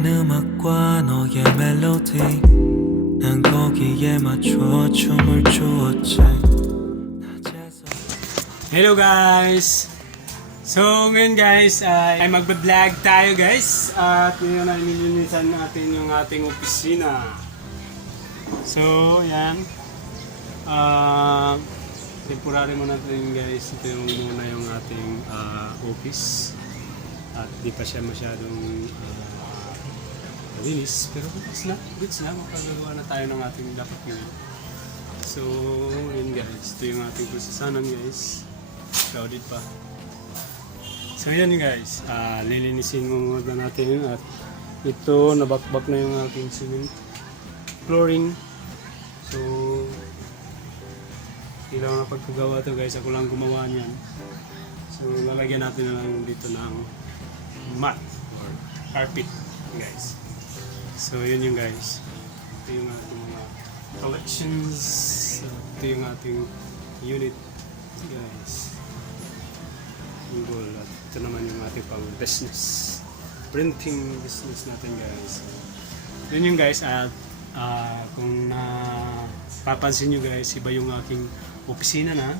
다양한 음악과 너의 멜로디 난 거기에 맞춰 춤을 추었지. Hello guys! So ngayon guys ay magbe-vlog tayo guys at ngayon ay nilinisan natin yung ating opisina. So yan, temporary muna natin guys, ito yung muna yung ating office at di pa siya masyadong malinis pero goods na, makagagawa na tayo ng ating dapat gawin. So yun guys, ito yung ating prosesanan guys. Crowded pa. So yan guys, lilinisin muna natin at ito nabakbak na yung aking cement flooring. So kailangan na pagkagawa to guys, ako lang gumawa niyan. So lalagyan natin na lang dito ng mat or carpet guys. So yun yung guys, ito yung ating mga collections, ito yung ating unit guys. At ito naman yung ating pang business, printing business natin guys. Yun yung guys, at kung napapansin nyo guys, iba yung aking opisina na.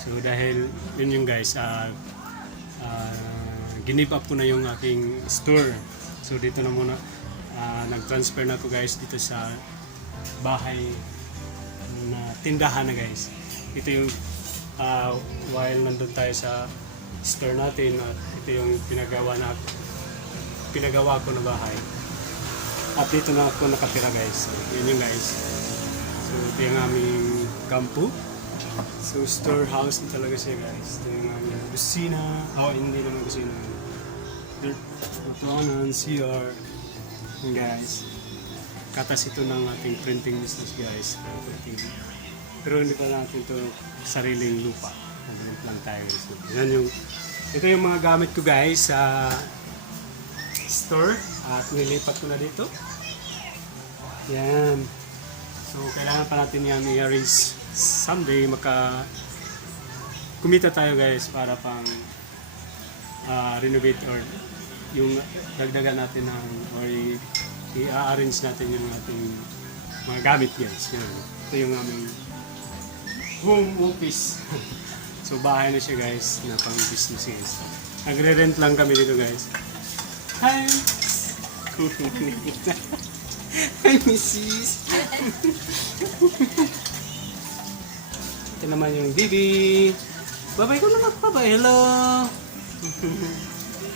So dahil yun yung guys, ginip up ko na yung aking store. So dito na muna, nag-transfer na ko guys dito sa bahay na tindahan na guys. Ito yung while nandun tayo sa store natin at ito yung pinagawa ko na bahay at dito na ako nakatira guys. So, yun yung guys, so ito yung aming kampo. So storehouse na talaga siya guys. Ito yung aming kusina, hindi naman kusina, lutuanan, CR yung guys. Katas ito ng ating printing business guys, pero hindi pa natin ito sariling lupa. Nandun lang tayo. So, ito yung mga gamit ko guys sa store at nilipat ko na dito. Yan. So kailangan pa natin yan i-arrange someday, kumita tayo guys para pang renovate or yung dagdagan natin ng or i-arrange natin yung ating mga gamit guys. Yan. Ito yung aming home office. So bahay na siya guys, na pang business guys. Nagre-rent lang kami dito guys. Hi! Hi Mrs. Ito naman yung Bibi. Bye-bye ko naman. Bye-bye. Hello!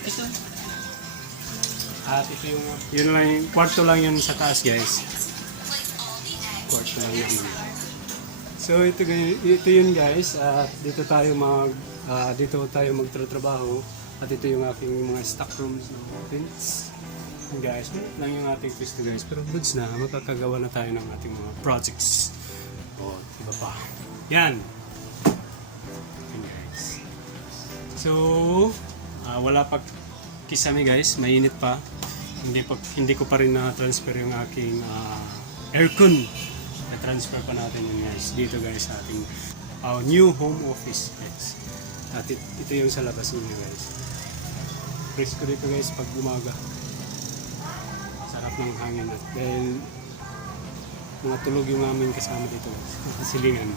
Ito. At ito yung, yun lang yung, kwarto lang yun sa taas guys. Kwarto lang yun. So ito yun guys, at dito tayo magtratrabaho at ito yung aking mga stock rooms ng office. Guys, lang yung ating pwesto guys, pero goods na, makakagawa na tayo ng ating mga projects. O, iba pa. Yan. Yan guys. So, wala pa kisame guys, mainit pa. Hindi ko pa rin na-transfer yung aking aircon. Na-transfer pa natin yun guys dito guys sa ating new home office guys. At ito yung sa labas niya guys. Presko dito guys pag umaga. Sarap ng hangin at dahil mga tulog yung aming kasama dito guys. Nakasilingan.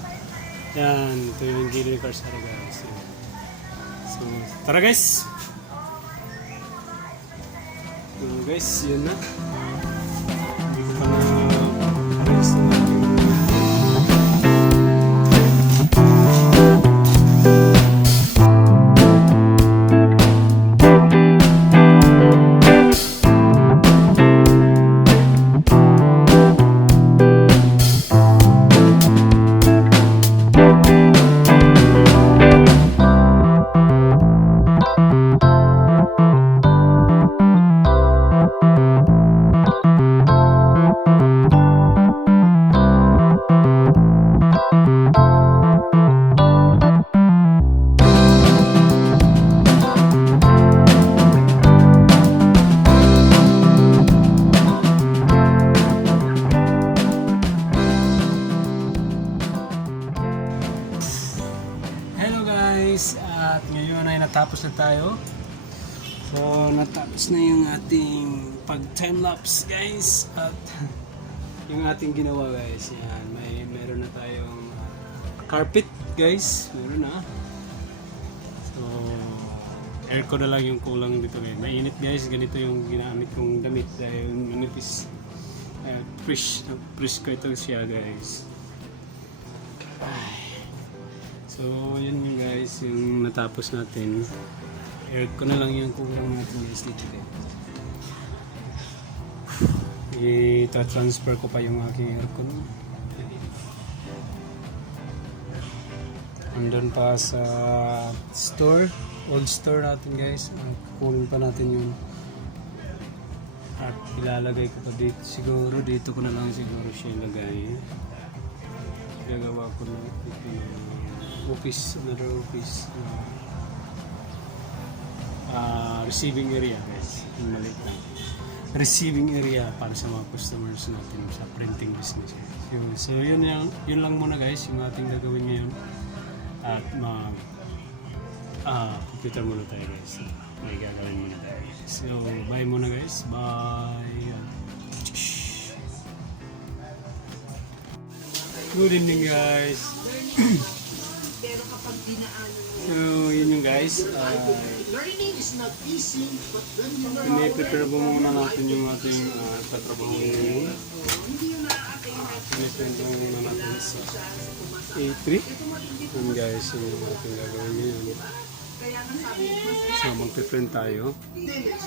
Yan, ito yung Gilly Carsara guys. Yan. So, tara guys! Guys, yun na. Hindi ko pa na guys, at ngayon ay natapos na tayo So, natapos na yung ating pag-time-lapse, guys. At yung ating ginawa, guys. Yan, meron na tayong carpet, guys. Meron na. So, aircon na lang yung kulang dito, guys. Mainit, guys. Ganito yung ginamit kong damit dahil manipis. Fresh ko ito siya, guys. So, yun yung guys, yung natapos natin. Aircon na lang yung kulang natin, guys, dito, guys. Ita-transfer ko pa yung aking aircon. Andun pa sa store, old store natin, guys. Kukunin pa natin yun. At ilalagay ko pa dito. Siguro dito ko na lang siguro siya ilagay. Gagawa ko na ito yung office, another office. Receiving area, guys. Yung maliit lang. Receiving area para sa mga customers natin sa printing business. So yun lang muna, guys, yung ating gagawin ngayon. At computer muna tayo, guys. May gagawin muna tayo. So bye muna, guys. Bye. Good evening, guys. Pero kapag dinaanan mo, So yun yung guys. learning is not easy, but when you learn, Pine-prepare po muna natin yung ating tatrabaho ngayon. hindi yung nakaka-imagine. Pine-prepare muna natin sa A3. Yun guys, yung ating gagawin ngayon. Kaya nga sabi ko, So magpiprint tayo.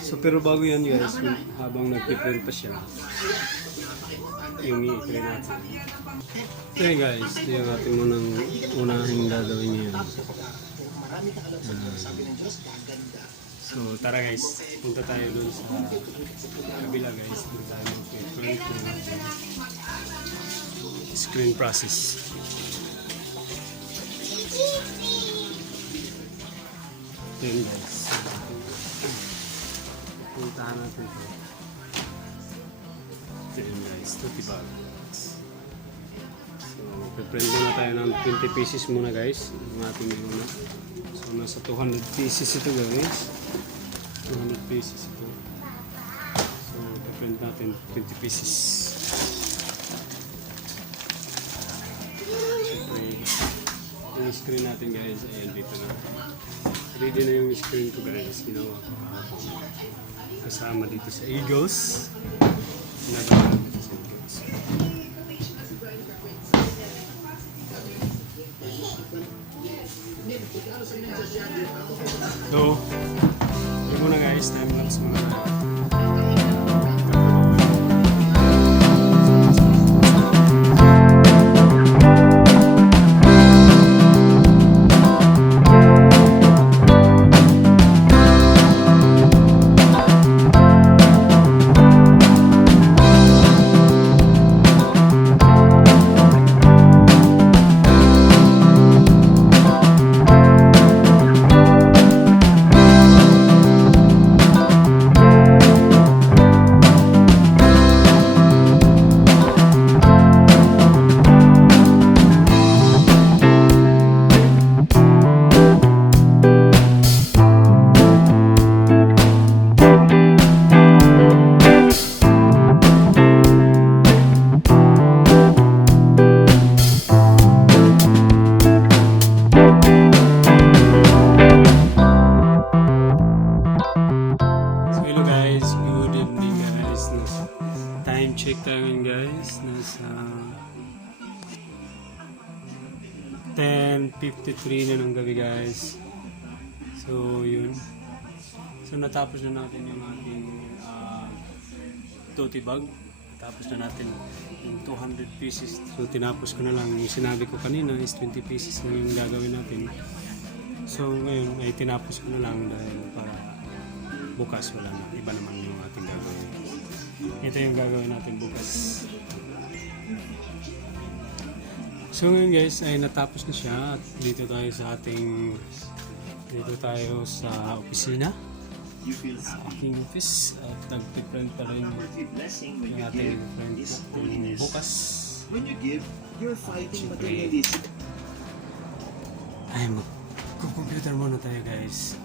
So pero bago yan guys, habang nagpiprint pa siya, yung i-3 natin. Okay guys, ito yung ating unahing gagawin ngayon. So tara guys, punta tayo dun sa kabila guys. Doon tayo mag-print ng ating screen process. Ito yun guys. Puntahan natin ito. Ito yun guys, 20 bags. So, piprint muna tayo ng 20 pieces muna guys. Yung ating muna. So, nasa 200 pieces ito guys. 200 pieces ito. So, piprint natin 20 pieces. Siyempre, yung screen natin guys, ayan dito na. Ready na yung screen ko guys. Ginawa ko. Kasama dito sa Eagles. Nagawa ko dito sa Eagles. So, yun muna guys, time lapse muna tayo. Time check tayo ngayon guys, nasa 10:53 na ng gabi guys. So yun. So natapos na natin yung ating tote bag. Tapos na natin yung 200 pieces. So tinapos ko na lang. Yung sinabi ko kanina is 20 pieces na yung gagawin natin. So ngayon ay tinapos ko na lang dahil para bukas wala na. Iba naman yung ating gagawin. Ito yung gagawin natin bukas. So ngayon guys ay natapos na siya at dito tayo sa opisina. Sa aking office at nag-print pa rin yung ating print bukas. When you give, you're fighting materialism. Ay mag-computer muna tayo guys.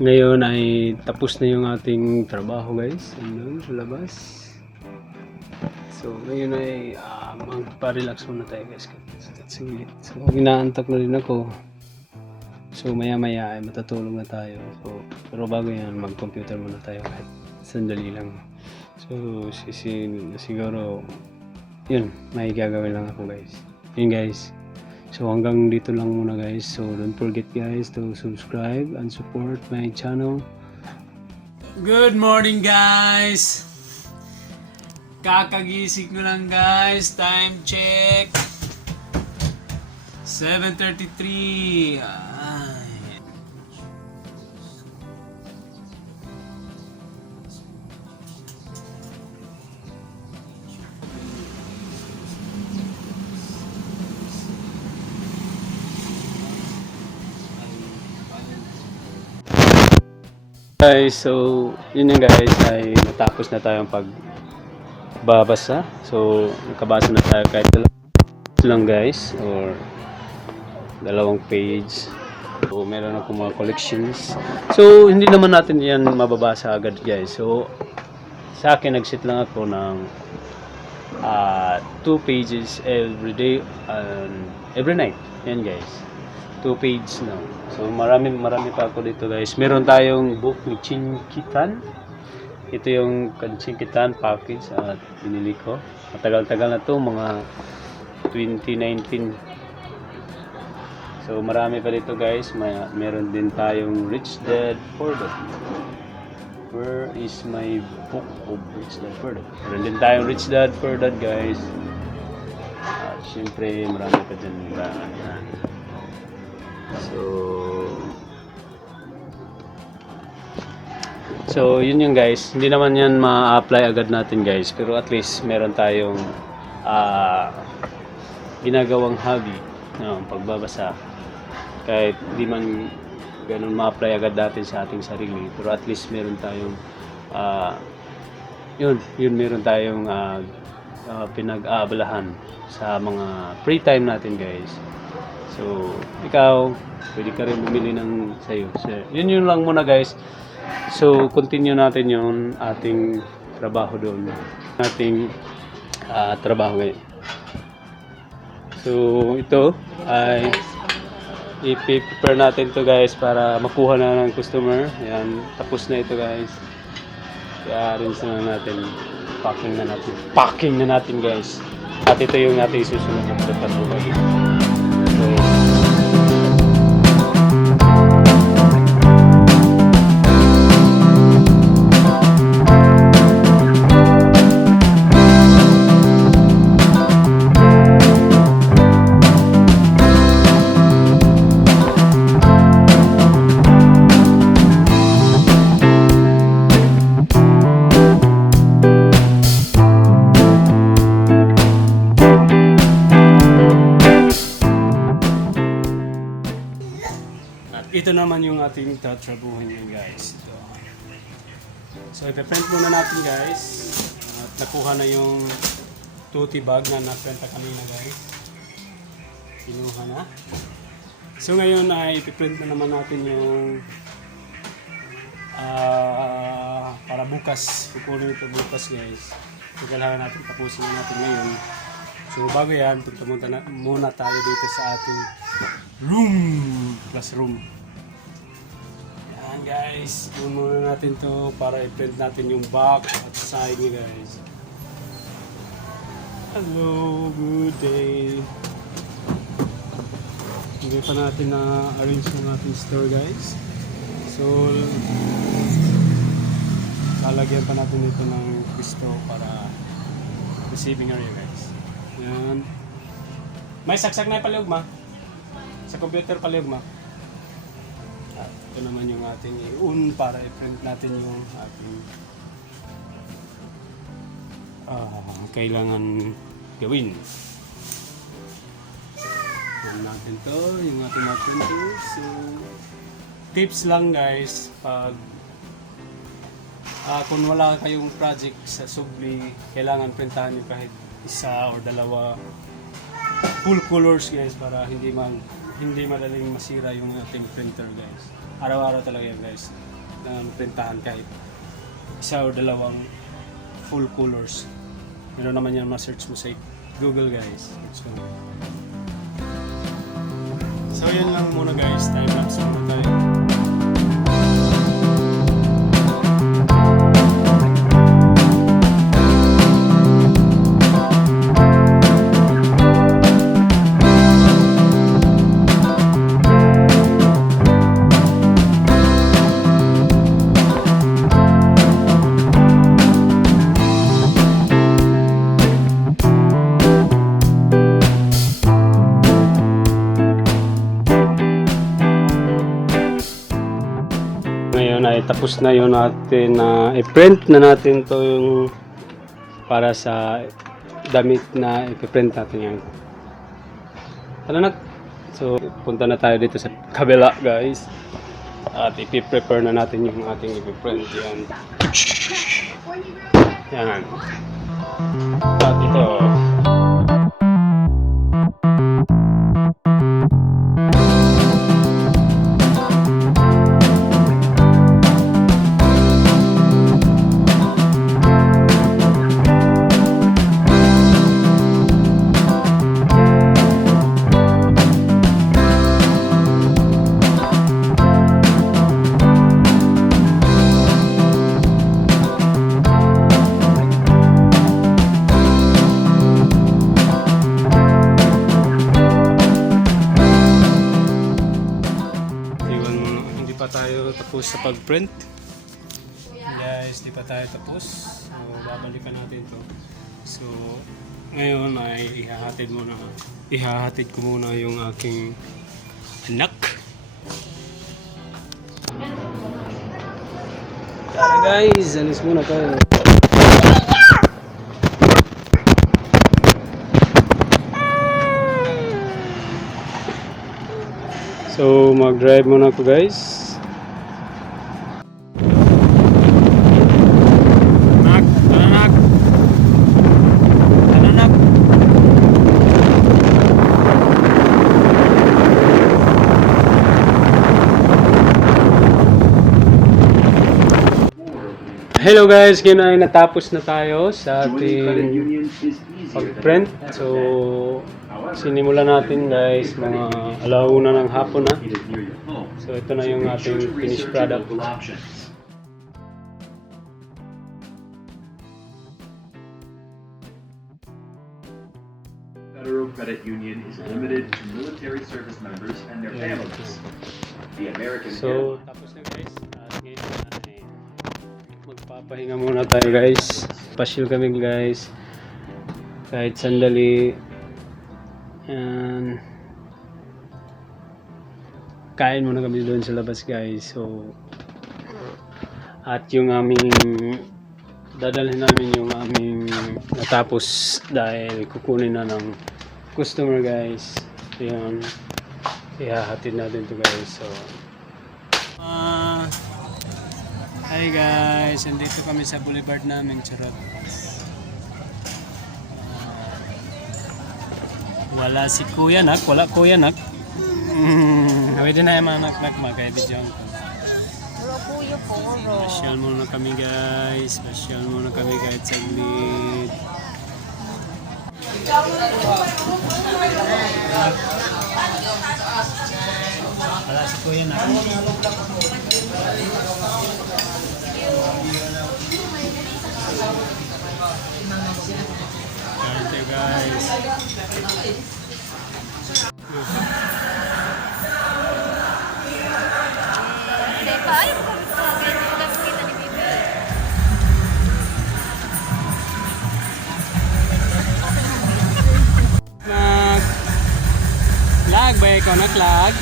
Ngayon ay tapos na yung ating trabaho guys. Ayun, sa labas. So ngayon ay magpa-relax muna tayo guys. Singit. So inaantok na rin ako. So maya maya ay matutulog na tayo. So pero bago yan mag-computer muna tayo kahit sandali lang. So siguro yun, may gagawin lang ako guys. Yun guys. So hanggang dito lang muna guys. So don't forget guys to subscribe and support my channel. Good morning guys! Kakagising ko lang guys. Time check. 7:33. Ay. Guys, so yun yung guys ay natapos na tayong pagbabasa. So nakabasa na tayo kahit lang guys or 2 page. So meron ako mga collections. So hindi naman natin yan mababasa agad guys. So sa akin nag-set lang ako ng 2 pages every day and every night. Yan guys. 2 pages na. So marami pa ako dito guys. Meron tayong book ni Chinkitan. Ito yung Chinkitan package at binili ko. Matagal-tagal na to, mga 2019. So marami pa dito guys. Meron din tayong Rich Dad Poor Dad. Where is my book of Rich Dad Poor Dad? Meron din tayong Rich Dad Poor Dad guys. At syempre marami pa din ba. So yun yung guys, hindi naman yan ma-apply agad natin guys, pero at least meron tayong ginagawang hobby pagbabasa. Kahit di man ganun ma-apply agad natin sa ating sarili, pero at least meron tayong meron tayong pinag-aabalahan sa mga free time natin guys. So, ikaw, pwede ka rin bumili ng sayo. So, yun lang muna guys. So, continue natin yung ating trabaho doon. Ating trabaho ngayon. So, ito ay i-prepare natin to guys para makuha na ng customer. Yan, tapos na ito guys. Kaya rin na natin. Packing na natin guys. At ito yung ating susunod na trabaho guys. Ito naman yung ating tatrabuhin nyo guys. Ito. So ipe-print muna natin guys. At nakuha na yung tote bag na na-print kanina guys. Kinuha na. So ngayon ay ipe-print na naman natin yung para bukas. Kukunin ito bukas guys. So kailangan natin tapusin na natin ngayon. So bago yan, pumunta na muna tayo dito sa ating classroom. Yan guys, yun muna natin to para i-print natin yung back at side niya guys. Hello, good day. Hindi pa natin na-arrange yung ating store guys. So, lalagyan pa natin ito ng pisto para receiving area guys. Yan. May saksak na paliog ma. Sa computer paliog ma. At ito naman yung ating i-un para i-print natin yung ating kailangan gawin. Yan natin to, yung ating mga printers. So, tips lang guys, pag kung wala kayong project sa Sugli, kailangan printahan nyo kahit isa or dalawa full colors guys para hindi madaling masira yung ating printer guys. Araw-araw talaga yan guys. Na printahan kahit isa o dalawang full colors. Meron naman yan ma-search mo sa Google guys. So yan lang muna guys. Time-lapse muna tayo. Ngayon ay tapos na yun natin na i-print na natin to yung para sa damit na i-print natin yan. Ano na? So punta na tayo dito sa kabila guys at i-prepare na natin yung ating i-print yan. Yan. At ito. Tayo tapos sa pag-print guys, di pa tayo tapos, so babalikan natin to. So ngayon ay ihahatid ko muna yung aking anak. Guys, alis muna tayo. So mag-drive muna ako guys. Hello guys, ngayon ay natapos na tayo sa Joining credit ating unions is easier pag-print. So, sinimulan natin guys, mga alauna ng hapon na. So, ito na yung ating finished product. Federal Credit Union is limited to military service members and their families. The American So, tapos na guys. At ngayon ay magpapahinga muna tayo guys. Pasyal kami guys. Kahit sandali. And kain muna kami doon sa labas guys. So, at yung aming dadalhin namin yung aming natapos dahil kukunin na ng customer guys. Yun, ihahatid natin to guys. So hi guys, nandito kami sa boulevard namin, charot. Wala si Kuya Nak, wala Kuya Nak. Pwede na yung mga nak-nak magka-video ko. Pasyal muna kami guys. Pasyal muna kami kahit saglit. Wala si Kuya na. Ganito guys. Lag ba ikaw nag-lag?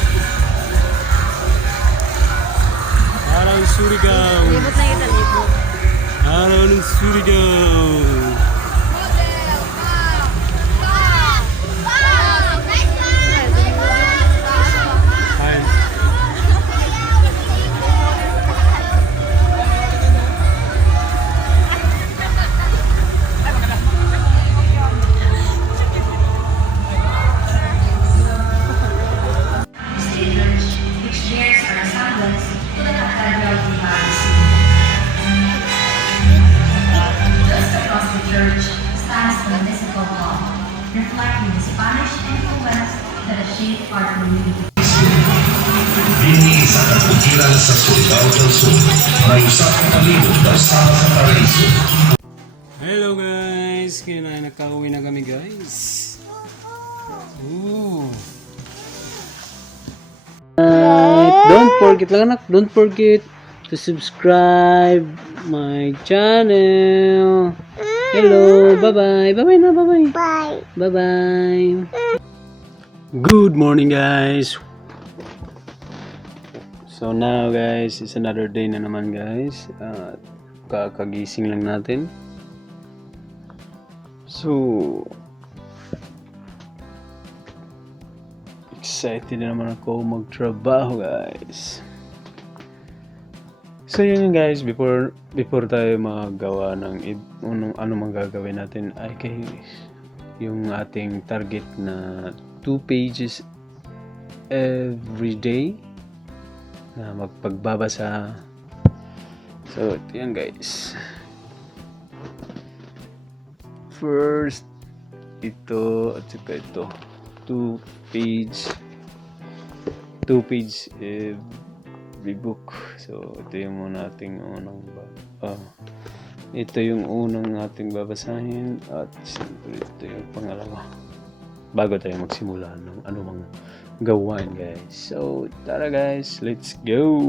Araw ng Surigao. Libot na kita, libot. Araw ng Surigao. Ayun. Which chairs are established Dini sa kabukiran sa Surigao del Sur, may usap na palibot na sama sa paraiso. Hello guys! Kaya na nakauwi na kami guys. Ooh. Don't forget to subscribe my channel. Hello, bye-bye. Bye-bye na, bye-bye. Bye. Bye-bye. Good morning guys. So now guys, it's another day na naman guys. Kakagising lang natin. So excited na naman ako magtrabaho guys. So yun guys, before tayo magawa ng ano mang gagawin natin ay kay yung ating target na 2 pages every day na magpagbabasa. So ito yan guys. First ito at saka ito 2 page every book. So ito yung muna ating unang ito yung unang ating babasahin at siyempre ito yung pangalawa bago tayo magsimula ng anumang gawain guys. So tara guys, let's go.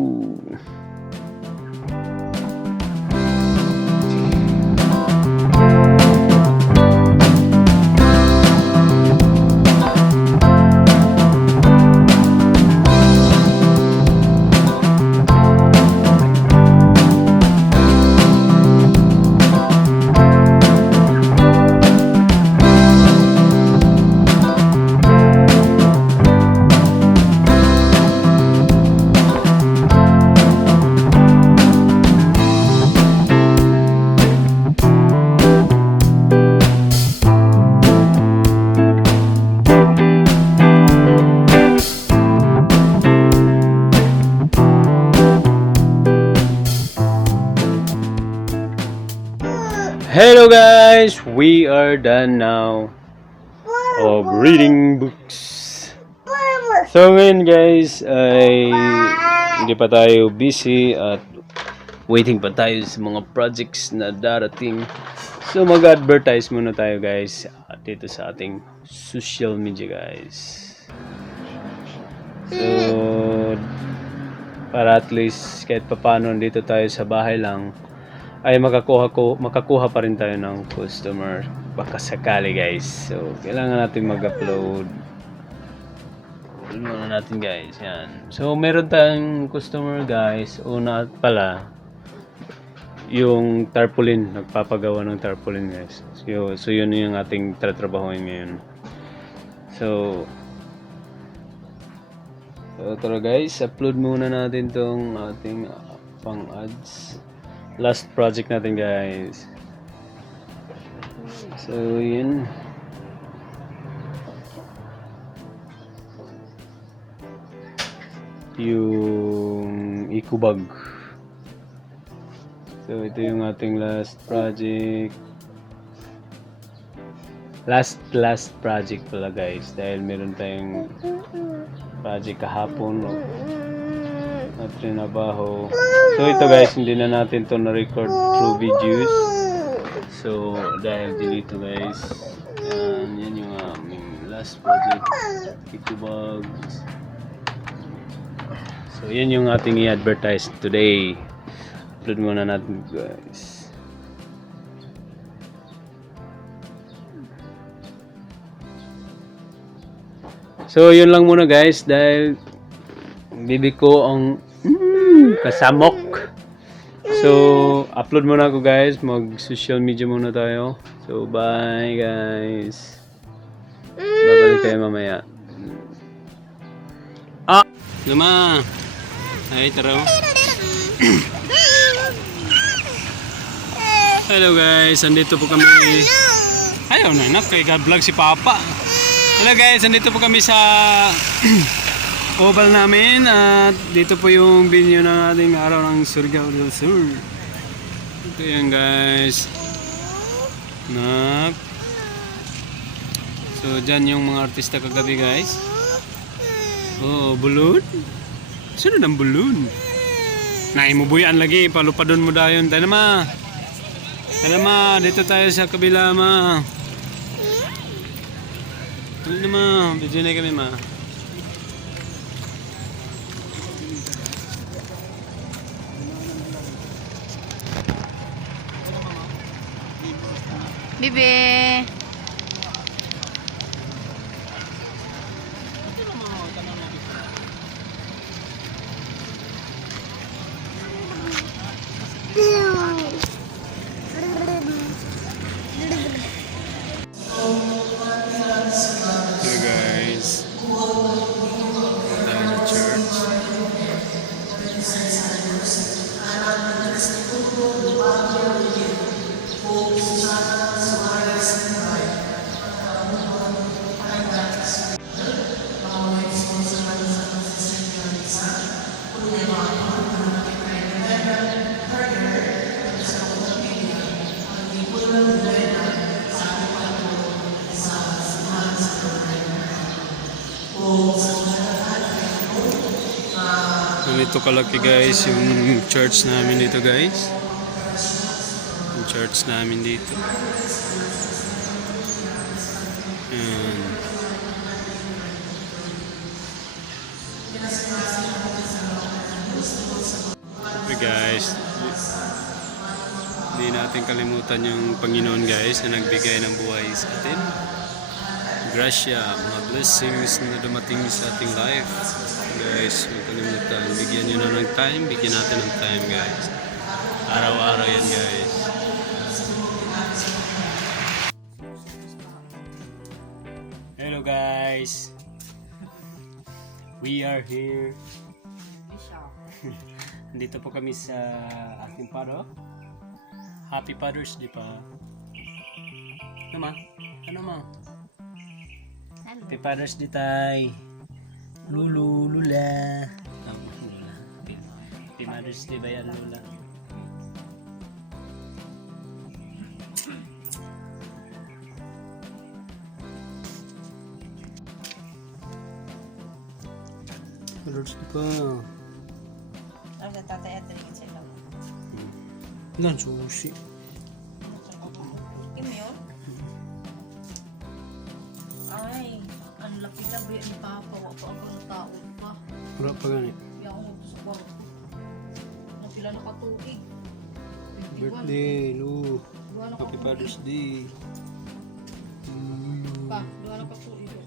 Hello guys, we are done now of reading books. So ngayon guys ay hindi pa tayo busy at waiting pa tayo sa mga projects na darating. So mag-advertise muna tayo guys dito sa ating social media guys. So para at least kahit papaano dito tayo sa bahay lang ay makakuha pa rin tayo ng customer baka sakali guys. So kailangan natin mag-upload muna natin guys. Yan. So meron tayong customer guys. Una pala yung tarpaulin, nagpapagawa ng tarpaulin guys. So yun yung ating tatrabahuin ngayon. So tara guys, upload muna natin tong ating pang ads. Last project natin guys. So yun. Yung ikubag. So ito yung ating last project. Last project pala guys. Dahil meron tayong project kahapon na trinabaho. So ito guys, hindi na natin to na-record through videos. So dahil dito guys, yan yung aming last project, ikubags. So yan yung ating i-advertise today. Upload muna natin guys. So yun lang muna guys dahil bibi ko ang kasamok. So upload muna ako guys, mag social media muna tayo. So bye guys. Babalik kayo mamaya. Luma. Ay tara. Hello guys, andito po kami. Ayaw na anak, kay God vlog si Papa. Hello guys, andito po kami sa oval namin at dito po yung venue ng ating araw ng Surigao del Sur. Ito yan guys. So dyan yung mga artista kagabi guys. Oh, bulon? Sino ng bulon? Naimubuyan lagi, palupadon mo dayon. Tayo na ma. Tayo na ma, dito tayo sa kabila ma. Tayo na ma, video na kami ma. Bibi. Hello guys. Tayo sa church. Ganito kalaki guys yung church namin dito guys. Yung church namin dito. Ayan. Okay guys. Hindi natin kalimutan yung Panginoon guys na nagbigay ng buhay sa atin. Grasya, mga blessings na dumating sa ating life. Guys, huwag kalimutan. Bigyan nyo na ng time. Bigyan natin ng time guys. Araw-araw yan guys. Hello guys. We are here. Dito po kami sa ating paro. Happy Father's Day pa. Ano ma? Ano ma? Happy Father's Day tay. Lulu, lula. Lula. Happy Mother's Day ba yan, lula? Father's Day pa. Ang sa tatay at rin sila. Ilan sushi? Kim yun? Ay, ang laki-laki ni Papa. Wala pa ako ng tao pa. Wala pa gani. Kaya ako sa kwarto. Napila nakatuig. 21. Birthday, Lu. Duwa Happy nakatuig. Father's Day. Pa, duwa nakatuig.